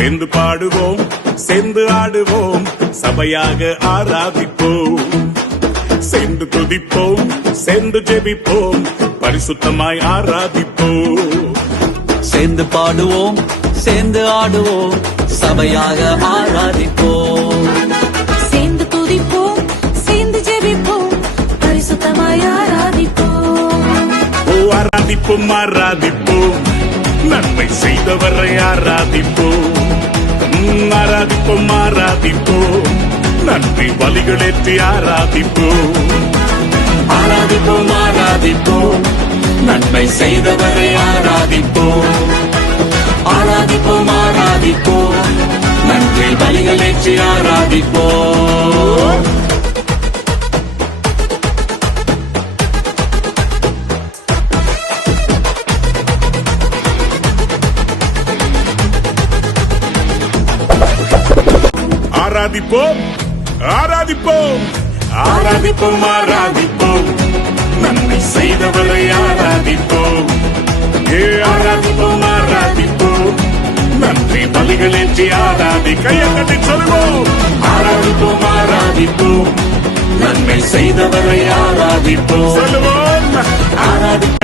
சேர்ந்து பாடுவோம், சேர்ந்து ஆடுவோம், சபையாக ஆராதிப்போம். சேர்ந்து துதிப்போம், சேர்ந்து ஜெபிப்போம், பரிசுத்தமாய் ஆராதிப்போம். சேர்ந்து பாடுவோம், சேர்ந்து ஆடுவோம், சபையாக ஆராதிப்போம். சேர்ந்து துதிப்போம், சேர்ந்து ஜெபிப்போம், பரிசுத்தமாய் ஆராதிப்போம். ஆராதிப்போம், ஆராதிப்போம், நன்மை செய்தவரை ஆராதிப்போம். ஆராதிப்போம், ஆராதிப்போம், நன்றி பலிகளேற்றி ஆராதிப்போம். ஆராதிப்போம், ஆராதிப்போம், நன்மை செய்தவரை ஆராதிப்போம். ஆராதிப்போம், ஆராதிப்போம், நன்றி பலிகளேற்றி ஆராதிப்போம். ஆராதிப்போம், ஆராதிப்போம், ஆராதிப்போம், ஆராதிப்போம், நன்மை செய்தவரை ஆராதிப்போம். ஆராதிப்போம், ஆராதிப்போம், நன்றி பலிகளேற்றி ஆராதி. கையை கட்டி சொல்லுவோம். ஆராதிப்போம், ஆராதிப்போம், நன்மை செய்தவரை ஆராதிப்போம். சொல்லுவோம். ஆராதிப்போம்.